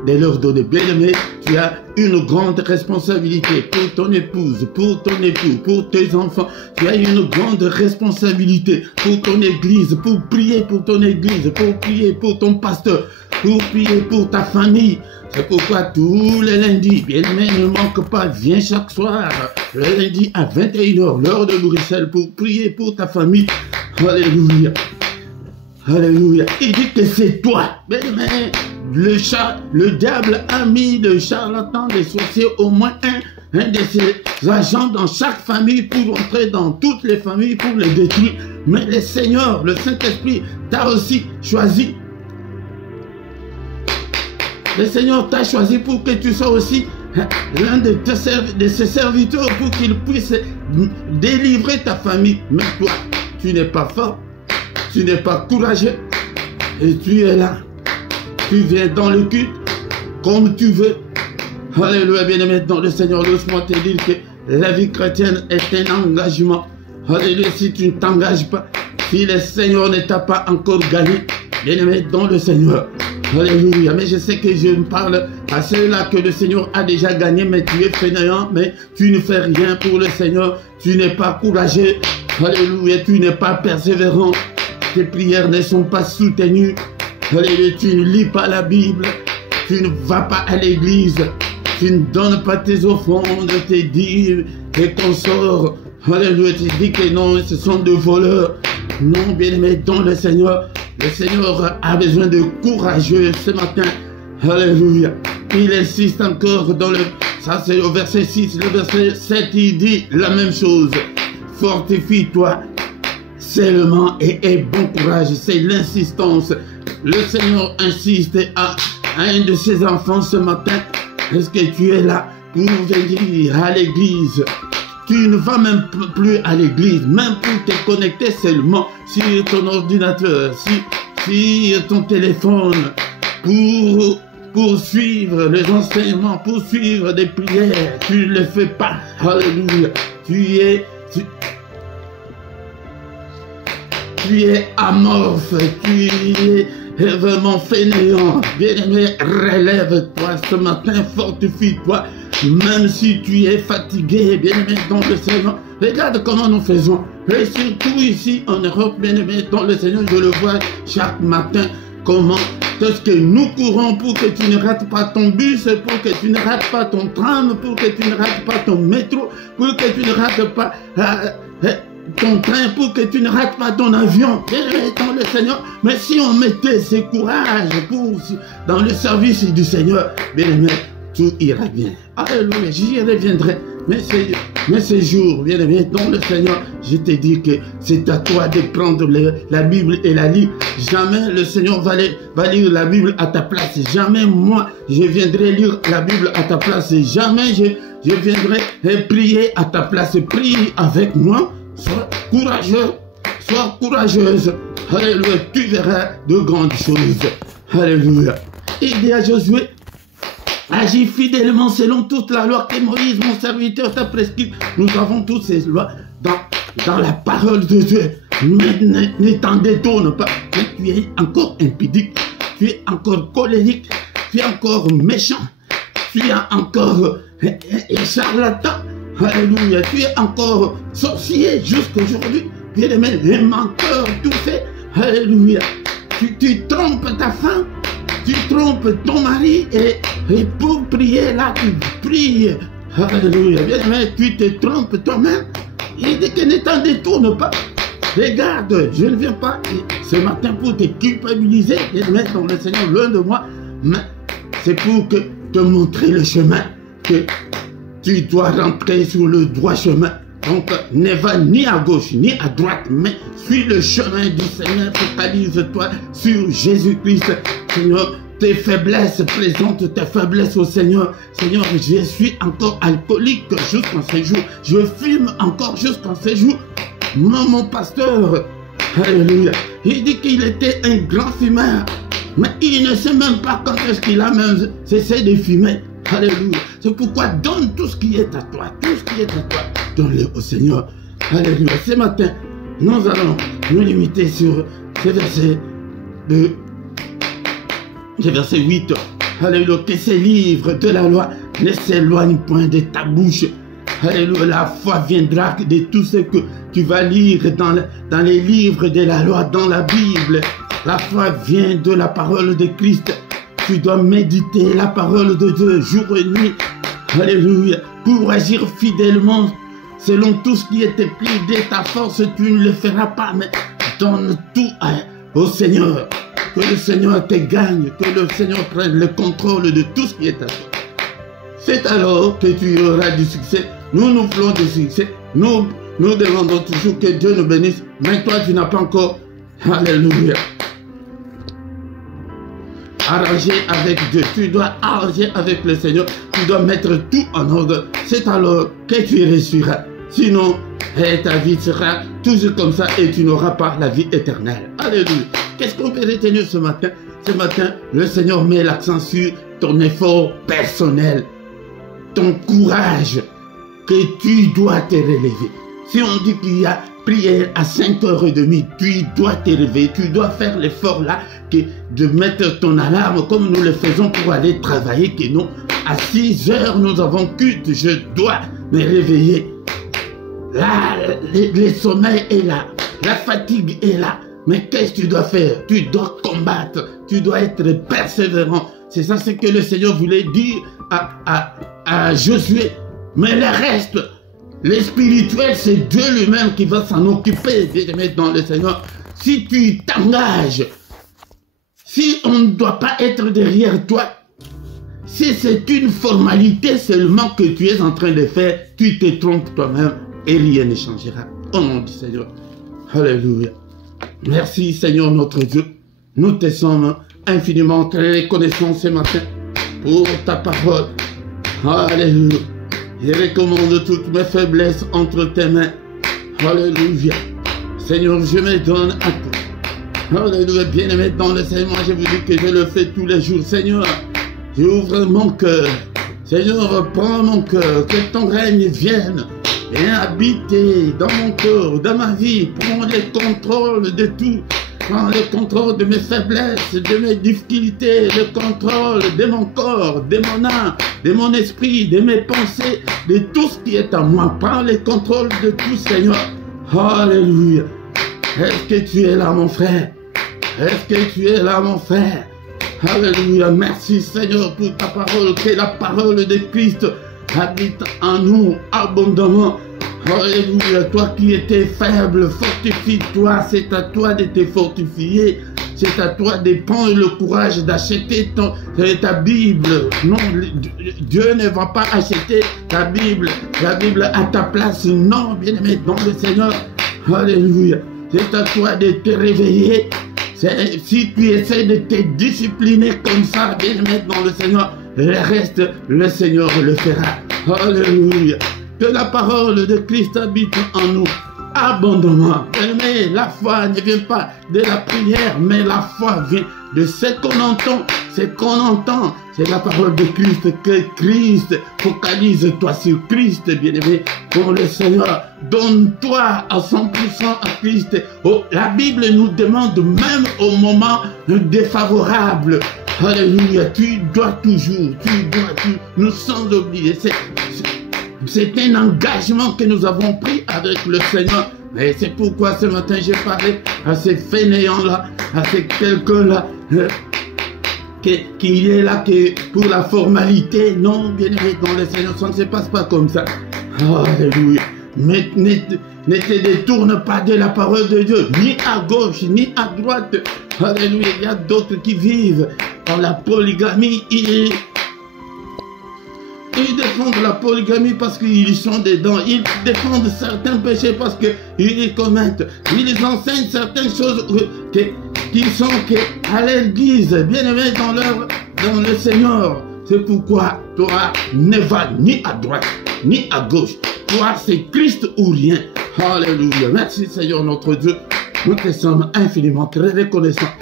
de leur donner. Bien-aimé, tu as une grande responsabilité pour ton épouse, pour ton époux, pour tes enfants. Tu as une grande responsabilité pour ton église, pour prier pour ton église, pour prier pour ton pasteur, pour prier pour ta famille. C'est pourquoi tous les lundis, bien-aimé, ne manque pas, viens chaque soir, le lundi à 21h, l'heure de Bruxelles, pour prier pour ta famille. Alléluia. Alléluia. Il dit que c'est toi, bien-aimé. Le diable a mis de charlatans, des sorciers, au moins un de ses agents dans chaque famille pour entrer dans toutes les familles pour les détruire. Mais le Seigneur, le Saint-Esprit, t'a aussi choisi. Le Seigneur t'a choisi pour que tu sois aussi l'un de ses serviteurs pour qu'il puisse délivrer ta famille. Mais toi, tu n'es pas fort, tu n'es pas courageux et tu es là. Tu viens dans le culte comme tu veux. Alléluia, bien-aimé dans le Seigneur. Laisse-moi te dire que la vie chrétienne est un engagement. Alléluia, si tu ne t'engages pas, si le Seigneur ne t'a pas encore gagné, bien-aimé dans le Seigneur. Alléluia, mais je sais que je me parle à ceux-là que le Seigneur a déjà gagné, mais tu es fainéant, mais tu ne fais rien pour le Seigneur. Tu n'es pas courageux. Alléluia, tu n'es pas persévérant. Tes prières ne sont pas soutenues. Alléluia, tu ne lis pas la Bible, tu ne vas pas à l'église, tu ne donnes pas tes offrandes, tes dîmes, tes consorts. Alléluia, tu dis que non, ce sont des voleurs. Non, bien-aimé, dans le Seigneur a besoin de courageux ce matin. Alléluia. Il insiste encore dans ça c'est le verset 6, le verset 7, il dit la même chose. fortifie-toi seulement et aie bon courage. C'est l'insistance. Le Seigneur insiste à un de ses enfants ce matin. Est-ce que tu es là pour venir à l'église? Tu ne vas même plus à l'église, même pour te connecter seulement sur ton ordinateur, sur ton téléphone, pour suivre les enseignements, pour suivre des prières. Tu ne le fais pas. Alléluia. Tu es amorphe, tu es vraiment fainéant. Bien-aimé, relève-toi ce matin, fortifie-toi. Même si tu es fatigué, bien-aimé, dans le Seigneur. Regarde comment nous faisons. Et surtout ici en Europe, bien-aimé, dans le Seigneur, je le vois chaque matin. Comment est-ce que nous courons pour que tu ne rates pas ton bus, pour que tu ne rates pas ton tram, pour que tu ne rates pas ton métro, pour que tu ne rates pas ton train, pour que tu ne rates pas ton avion. Dans le Seigneur. Mais si on mettait ce courage dans le service du Seigneur, bien aimé, tout ira bien. Alléluia, j'y reviendrai. Mais ce jour, bien aimé, dans le Seigneur, je te dis que c'est à toi de prendre la Bible et la lire. Jamais le Seigneur va lire la Bible à ta place. Jamais moi, je viendrai lire la Bible à ta place. Jamais je viendrai prier à ta place. Prie avec moi. Sois courageux, sois courageuse. Alléluia, tu verras de grandes choses. Alléluia. Il dit à Josué, agis fidèlement selon toute la loi que Moïse, mon serviteur, t'a prescrite. Nous avons toutes ces lois dans la parole de Dieu. Mais ne t'en détourne pas. Tu es encore impudique, tu es encore colérique, tu es encore méchant, tu es encore charlatan. Alléluia, tu es encore sorcier jusqu'aujourd'hui. Bien-aimé, les menteurs, tout fait. Alléluia. Tu trompes ta femme, tu trompes ton mari et pour prier là, tu pries. Alléluia. Bien-aimé, tu te trompes toi-même. Il dit que ne t'en détourne pas. Regarde, je ne viens pas ce matin pour te culpabiliser, bien-aimé, dans le Seigneur, loin de moi, mais c'est pour te montrer le chemin que tu dois rentrer sur le droit chemin. Donc, ne va ni à gauche ni à droite, mais suis le chemin du Seigneur. Focalise-toi sur Jésus-Christ. Seigneur, tes faiblesses, présente tes faiblesses au Seigneur. Seigneur, je suis encore alcoolique jusqu'en ces jours. Je fume encore jusqu'en ces jours. Non, mon pasteur, alléluia, il dit qu'il était un grand fumeur, mais il ne sait même pas quand est-ce qu'il a même cessé de fumer. Alléluia. C'est pourquoi donne tout ce qui est à toi. Tout ce qui est à toi, donne-le au Seigneur. Alléluia. Ce matin, nous allons nous limiter sur ce verset verset 8. Alléluia. Que ces livres de la loi ne s'éloignent point de ta bouche. Alléluia. La foi viendra de tout ce que tu vas lire dans les livres de la loi, dans la Bible. La foi vient de la parole de Christ. Tu dois méditer la parole de Dieu jour et nuit. Alléluia. Pour agir fidèlement selon tout ce qui est écrit de ta force, tu ne le feras pas, mais donne tout au Seigneur. Que le Seigneur te gagne, que le Seigneur prenne le contrôle de tout ce qui est à toi. C'est alors que tu auras du succès. Nous voulons du succès. Nous demandons toujours que Dieu nous bénisse. Mais toi, tu n'as pas encore. Alléluia. Arranger avec Dieu. Tu dois arranger avec le Seigneur. Tu dois mettre tout en ordre. C'est alors que tu réussiras. Sinon, ta vie sera toujours comme ça et tu n'auras pas la vie éternelle. Alléluia. Qu'est-ce qu'on peut retenir ce matin? Ce matin, le Seigneur met l'accent sur ton effort personnel, ton courage, que tu dois te relever. Si on dit qu'il y a prière à 5h30, tu dois te réveiller, tu dois faire l'effort là, de mettre ton alarme comme nous le faisons pour aller travailler, que non, à 6h nous avons culte, je dois me réveiller. Là, le sommeil est là, la fatigue est là, mais qu'est-ce que tu dois faire? Tu dois combattre, tu dois être persévérant. C'est ça ce que le Seigneur voulait dire à Josué. Mais le reste, le spirituel, c'est Dieu lui-même qui va s'en occuper, bien-aimé dans le Seigneur. Si tu t'engages, si on ne doit pas être derrière toi, si c'est une formalité seulement que tu es en train de faire, tu te trompes toi-même et rien ne changera. au nom du Seigneur. Alléluia. Merci Seigneur notre Dieu. Nous te sommes infiniment très reconnaissants ce matin pour ta parole. Alléluia. Je recommande toutes mes faiblesses entre tes mains. Alléluia. Seigneur, je me donne à toi. Alléluia. Bien-aimé dans le Seigneur, je vous dis que je le fais tous les jours. Seigneur, j'ouvre mon cœur. Seigneur, prends mon cœur. Que ton règne vienne et habiter dans mon cœur, dans ma vie. Prends le contrôle de tout. Prends le contrôle de mes faiblesses, de mes difficultés, le contrôle de mon corps, de mon âme, de mon esprit, de mes pensées, de tout ce qui est à moi. Prends le contrôle de tout, Seigneur. Alléluia. Est-ce que tu es là, mon frère? Est-ce que tu es là, mon frère? Alléluia. Merci, Seigneur, pour ta parole. Que la parole de Christ habite en nous abondamment. Alléluia. Toi qui étais faible, fortifie-toi. C'est à toi de te fortifier. C'est à toi de prendre le courage d'acheter ta Bible. Non, Dieu ne va pas acheter ta Bible, la Bible à ta place. Non, bien-aimé dans le Seigneur. Alléluia. C'est à toi de te réveiller. Si tu essaies de te discipliner comme ça, bien-aimé dans le Seigneur, le reste, le Seigneur le fera. Alléluia. Que la parole de Christ habite en nous abondamment. Mais la foi ne vient pas de la prière, mais la foi vient de ce qu'on entend. Ce qu'on entend, c'est la parole de Christ. Que Christ, focalise-toi sur Christ, bien-aimé, pour le Seigneur. Donne-toi à 100% à Christ. Oh, la Bible nous demande, même au moment défavorable, alléluia, tu dois toujours, nous sans oublier. C'est un engagement que nous avons pris avec le Seigneur. Et c'est pourquoi ce matin j'ai parlé à ces fainéants-là, à ces quelqu'un-là, qui est là que pour la formalité. Non, bien-aimé dans le Seigneur, ça ne se passe pas comme ça. Alléluia. Mais ne te détourne pas de la parole de Dieu, ni à gauche, ni à droite. Alléluia. Il y a d'autres qui vivent dans la polygamie. Ils défendent la polygamie parce qu'ils sont dedans. Ils défendent certains péchés parce qu'ils les commettent. Ils enseignent certaines choses qui sont à leur guise, bien aimés dans le Seigneur. C'est pourquoi toi ne vas ni à droite, ni à gauche. Toi, c'est Christ ou rien. Alléluia. Merci Seigneur notre Dieu. Nous te sommes infiniment très reconnaissants.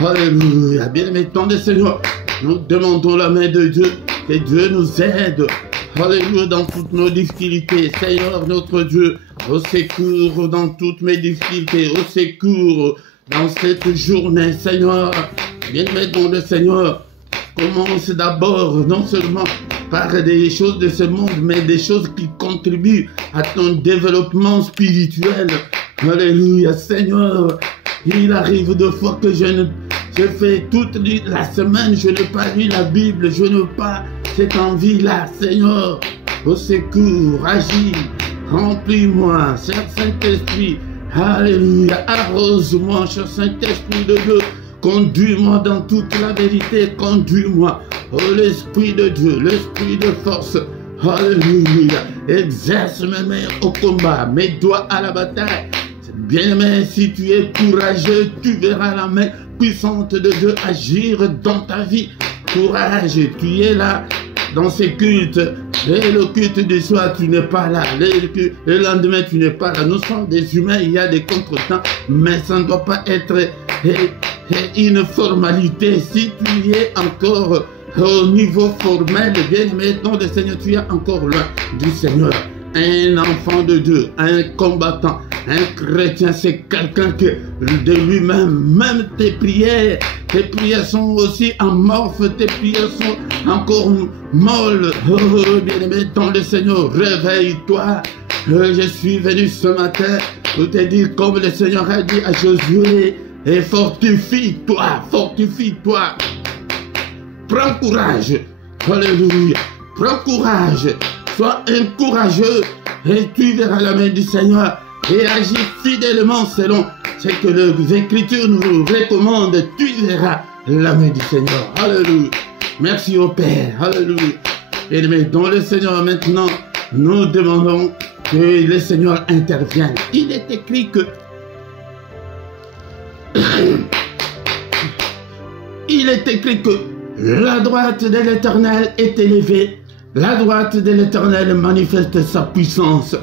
Alléluia. Bien aimés dans le Seigneur, nous demandons la main de Dieu. Que Dieu nous aide, alléluia, dans toutes nos difficultés. Seigneur notre Dieu, au secours dans toutes mes difficultés, au secours dans cette journée, Seigneur. Bien-aimé dans le Seigneur, commence d'abord, non seulement par des choses de ce monde, mais des choses qui contribuent à ton développement spirituel. Alléluia, Seigneur. Il arrive de fois que je fais toute la semaine, je n'ai pas lu la Bible, je n'ai pas cette envie-là, Seigneur. Au secours, agis, remplis-moi, cher Saint-Esprit. Alléluia, arrose-moi, cher Saint-Esprit de Dieu. Conduis-moi dans toute la vérité, conduis-moi. Oh, l'Esprit de Dieu, l'Esprit de force. Alléluia, exerce mes mains au combat, mes doigts à la bataille. Bien-aimé, si tu es courageux, tu verras la main puissante de Dieu agir dans ta vie. Courage, tu es là dans ces cultes. Et le culte du soir, tu n'es pas là. Le lendemain, tu n'es pas là. Nous sommes des humains, il y a des contretemps, mais ça ne doit pas être une formalité. Si tu es encore au niveau formel, bien-aimé, dans le Seigneur, tu es encore loin du Seigneur. Un enfant de Dieu, un combattant, un chrétien, c'est quelqu'un que de lui-même, même tes prières sont aussi amorphes, tes prières sont encore molles. Oh, bien-aimé dans le Seigneur, réveille-toi. Je suis venu ce matin pour te dire comme le Seigneur a dit à Josué, et fortifie-toi, fortifie-toi. Prends courage. Alléluia. Prends courage. Sois un courageux et tu verras la main du Seigneur et agis fidèlement selon ce que les Écritures nous recommandent. Tu verras la main du Seigneur. Alléluia. Merci au Père. Alléluia. Et dans le Seigneur maintenant, nous demandons que le Seigneur intervienne. Il est écrit que il est écrit que la droite de l'Éternel est élevée, la droite de l'Éternel manifeste sa puissance.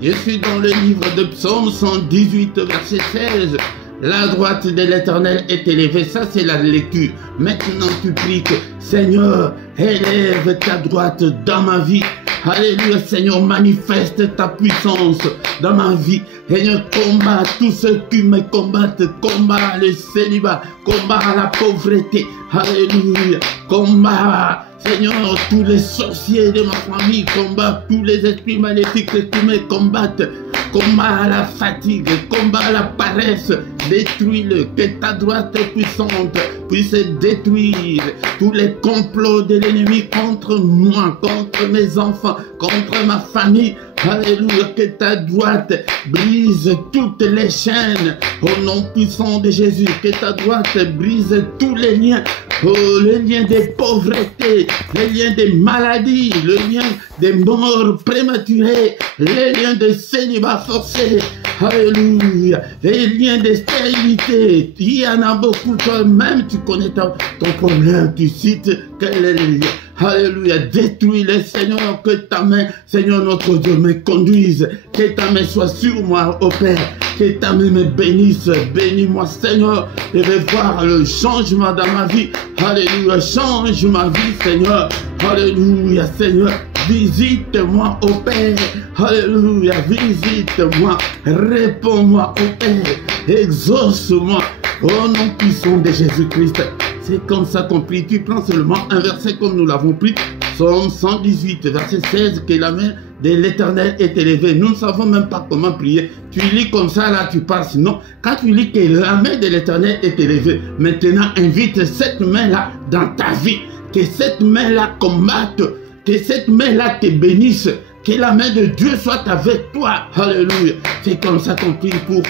Je suis dans le livre de Psaume 118, verset 16. La droite de l'Éternel est élevée. Ça, c'est la lecture. Maintenant, tu pries que Seigneur, élève ta droite dans ma vie. Alléluia, Seigneur, manifeste ta puissance dans ma vie. Seigneur, combat tous ceux qui me combattent. Combat le célibat. Combat la pauvreté. Alléluia. Combat, Seigneur, tous les sorciers de ma famille. Combat tous les esprits maléfiques qui me combattent. Combat la fatigue. Combat la paresse. Détruis-le. Que ta droite puissante puisse détruire tous les complots de l'ennemi contre moi, contre mes enfants, contre ma famille. Alléluia, que ta droite brise toutes les chaînes au nom puissant de Jésus. Que ta droite brise tous les liens, les liens des pauvretés, les liens des maladies, les liens des morts prématurées, les liens de célibat forcé. Alléluia, les liens de stérilité. Il y en a beaucoup, toi-même tu connais ton problème, tu cites quel est le lien. Alléluia, détruis-les, Seigneur, que ta main, Seigneur notre Dieu, me conduise, que ta main soit sur moi, ô Père, que ta main me bénisse, bénis-moi, Seigneur, je vais voir le changement dans ma vie. Alléluia, change ma vie, Seigneur. Alléluia, Seigneur, visite-moi, ô Père. Alléluia, visite-moi, réponds-moi, ô Père, exauce-moi, au nom puissant de Jésus-Christ. C'est comme ça qu'on prie. Tu prends seulement un verset comme nous l'avons pris. Psaume 118, verset 16, que la main de l'Éternel est élevée. Nous ne savons même pas comment prier. Tu lis comme ça, là, tu passes. Non, quand tu lis que la main de l'Éternel est élevée, maintenant invite cette main-là dans ta vie. Que cette main-là combatte. Que cette main-là te bénisse. Que la main de Dieu soit avec toi. Alléluia. C'est comme ça qu'on prie pour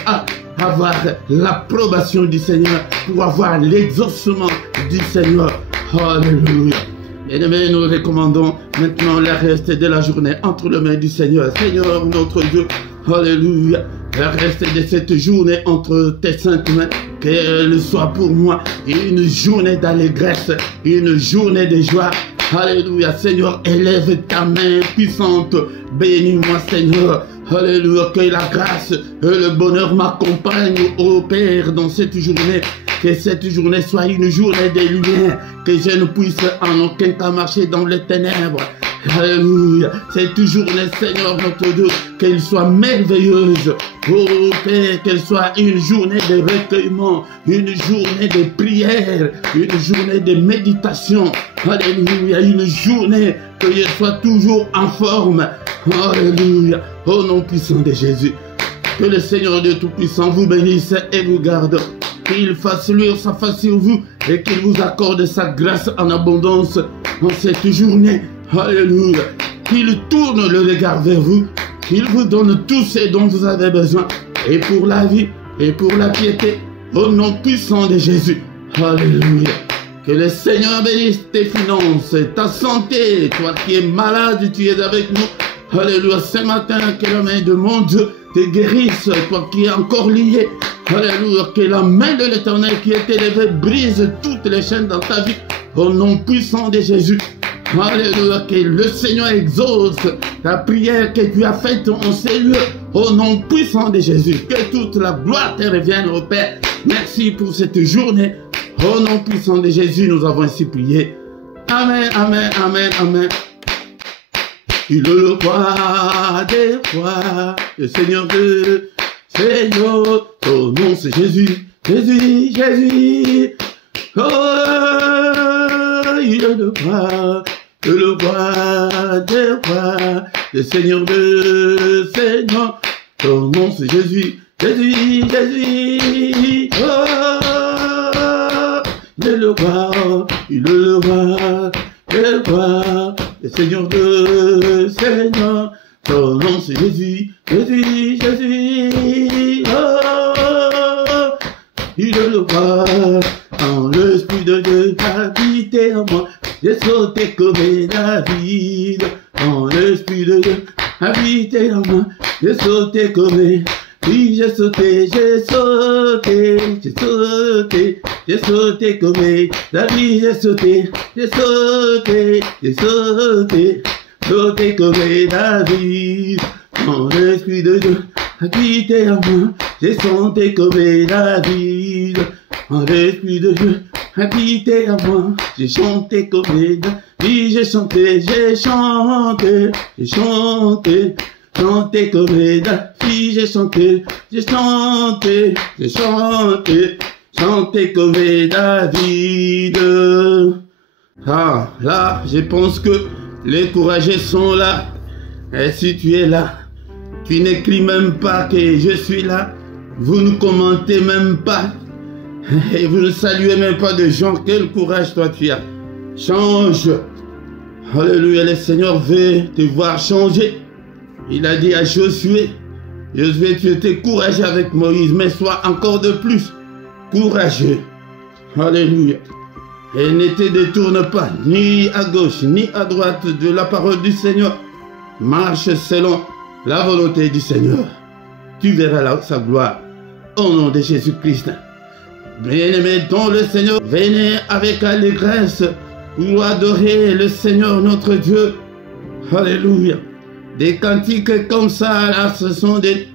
avoir l'approbation du Seigneur, pour avoir l'exaucement du Seigneur. Alléluia. Bien-aimés, nous recommandons maintenant le reste de la journée entre les mains du Seigneur. Seigneur notre Dieu, alléluia. Le reste de cette journée entre tes saintes mains, qu'elle soit pour moi une journée d'allégresse, une journée de joie. Alléluia, Seigneur, élève ta main puissante. Bénis-moi, Seigneur. Alléluia, que la grâce et le bonheur m'accompagnent, ô Père, dans cette journée. Que cette journée soit une journée de lumière. Que je ne puisse en aucun cas marcher dans les ténèbres. Alléluia. Cette journée, Seigneur notre Dieu, qu'elle soit merveilleuse. Oh Père, qu'elle soit une journée de recueillement, une journée de prière, une journée de méditation. Alléluia. Une journée que je sois toujours en forme. Alléluia. Au nom puissant de Jésus. Que le Seigneur Dieu Tout-Puissant vous bénisse et vous garde. Qu'il fasse luire sa face sur vous et qu'il vous accorde sa grâce en abondance en cette journée. Alléluia. Qu'il tourne le regard vers vous. Qu'il vous donne tout ce dont vous avez besoin. Et pour la vie et pour la piété. Au nom puissant de Jésus. Alléluia. Que le Seigneur bénisse tes finances, ta santé. Toi qui es malade, tu es avec nous. Alléluia. Ce matin, que la main de mon Dieu te guérisse. Toi qui es encore lié. Alléluia. Que la main de l'Éternel qui est élevée brise toutes les chaînes dans ta vie. Au nom puissant de Jésus. Alléluia, que le Seigneur exauce la prière que tu as faite en ces lieux. Au nom puissant de Jésus, que toute la gloire te revienne au Père. Merci pour cette journée. Au nom puissant de Jésus, nous avons ainsi prié. Amen, amen, amen, amen. Il est le roi des rois, le Seigneur de Seigneur. Ton nom c'est Jésus, Jésus, Jésus. Oh, il est le roi des rois, le Seigneur de Seigneur. Ton nom c'est Jésus, Jésus, Jésus. Oh, il est le roi, le Seigneur de Seigneur. Ton nom c'est Jésus, Jésus, Jésus. Oh, il est le roi. Quand l'Esprit de Dieu habite en moi, j'ai sauté comme David. Quand l'Esprit de Dieu habité en moi. J'ai sauté comme oui, j'ai sauté, j'ai sauté, j'ai sauté, j'ai sauté comme David, j'ai sauté, j'ai sauté, j'ai sauté, sauté comme David. Quand l'Esprit de Dieu habité en moi, j'ai sauté comme David. Quand l'Esprit de Dieu habité en moi, j'ai chanté comme David. J'ai chanté, j'ai chanté, j'ai chanté. Chanter comme David, j'ai chanté, j'ai chanté, j'ai chanté, chanter comme David. Ah, là, je pense que les courageux sont là. Et si tu es là, tu n'écris même pas que je suis là. Vous ne commentez même pas. Et vous ne saluez même pas de gens. Quel courage toi tu as. Change. Alléluia, le Seigneur veut te voir changer. Il a dit à Josué, Josué, tu étais courageux avec Moïse, mais sois encore de plus courageux. Alléluia. Et ne te détourne pas, ni à gauche, ni à droite de la parole du Seigneur. Marche selon la volonté du Seigneur. Tu verras là sa gloire. Au nom de Jésus-Christ. Bien-aimés dans le Seigneur, venez avec allégresse pour adorer le Seigneur notre Dieu. Alléluia. Des cantiques comme ça, là, ce sont des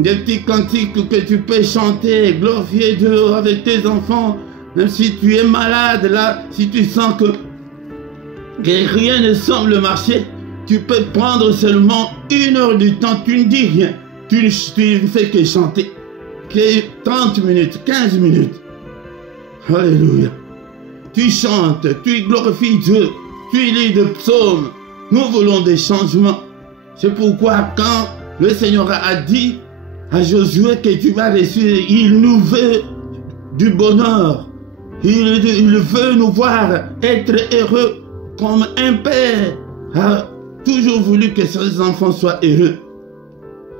petits cantiques que tu peux chanter, glorifier Dieu avec tes enfants. Même si tu es malade, là, si tu sens que rien ne semble marcher, tu peux prendre seulement 1 heure du temps, tu ne dis rien. Tu ne fais que chanter. Que 30 minutes, 15 minutes. Alléluia. Tu chantes, tu glorifies Dieu, tu lis des psaumes. Nous voulons des changements. C'est pourquoi quand le Seigneur a dit à Josué que tu vas réussir, il nous veut du bonheur. Il veut nous voir être heureux comme un père a toujours voulu que ses enfants soient heureux.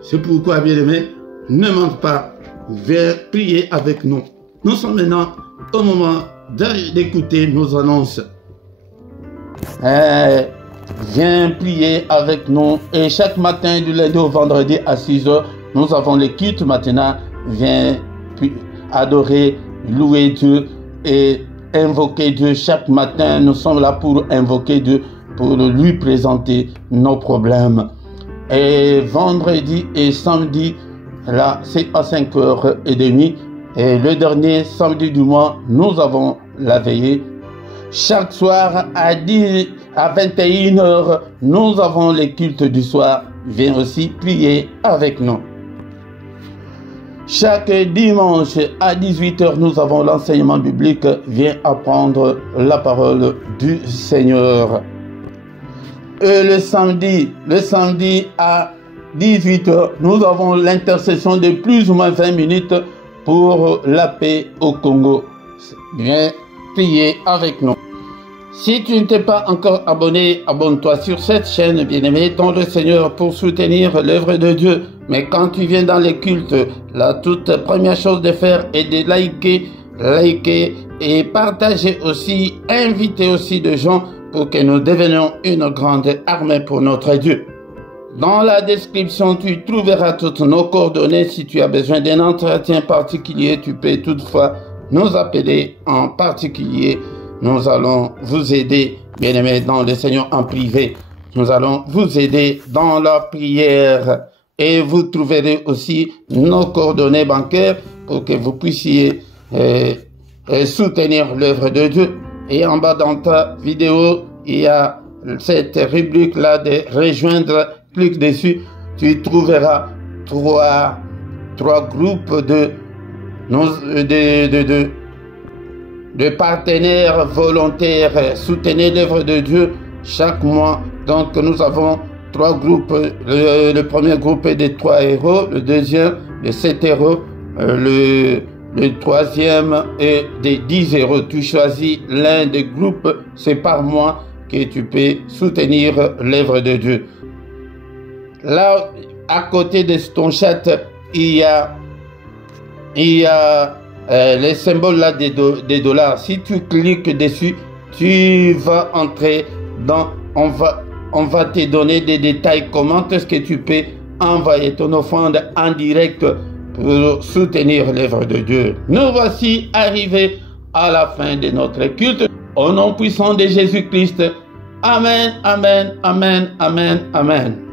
C'est pourquoi, bien-aimés, ne manque pas, viens prier avec nous. Nous sommes maintenant au moment d'écouter nos annonces. Viens prier avec nous. Et chaque matin, du lundi au vendredi à 6 h, nous avons les cultes maintenant. Viens adorer, louer Dieu et invoquer Dieu. Chaque matin, nous sommes là pour invoquer Dieu, pour lui présenter nos problèmes. Et vendredi et samedi, là, c'est à 5h30. Et le dernier samedi du mois, nous avons la veillée. Chaque soir à 21 h, nous avons les cultes du soir. Viens aussi prier avec nous. Chaque dimanche à 18 h, nous avons l'enseignement biblique. Viens apprendre la parole du Seigneur. Et le samedi à 18 h, nous avons l'intercession de plus ou moins 20 minutes pour la paix au Congo. Viens prier avec nous. Si tu ne t'es pas encore abonné, abonne-toi sur cette chaîne, bien-aimé, dans le Seigneur, pour soutenir l'œuvre de Dieu. Mais quand tu viens dans les cultes, la toute première chose de faire est de liker et partager aussi, inviter aussi des gens pour que nous devenions une grande armée pour notre Dieu. Dans la description, tu trouveras toutes nos coordonnées. Si tu as besoin d'un entretien particulier, tu peux toutefois nous appeler en particulier. Nous allons vous aider, bien-aimés, dans le Seigneur en privé. Nous allons vous aider dans la prière. Et vous trouverez aussi nos coordonnées bancaires pour que vous puissiez soutenir l'œuvre de Dieu. Et en bas dans ta vidéo, il y a cette rubrique-là de rejoindre. Clique dessus, tu trouveras trois groupes de partenaires volontaires. Soutenez l'œuvre de Dieu chaque mois. Donc nous avons 3 groupes. Le premier groupe est de 3 €, le deuxième de 7 €, le troisième est de 10 €. Tu choisis l'un des groupes, c'est par mois que tu peux soutenir l'œuvre de Dieu. Là, à côté de ton chat, il y a les symboles là des dollars. Si tu cliques dessus, tu vas entrer dans, On va te donner des détails comment est-ce que tu peux envoyer ton offrande en direct pour soutenir l'œuvre de Dieu. Nous voici arrivés à la fin de notre culte. Au nom puissant de Jésus-Christ. Amen, amen, amen, amen, amen.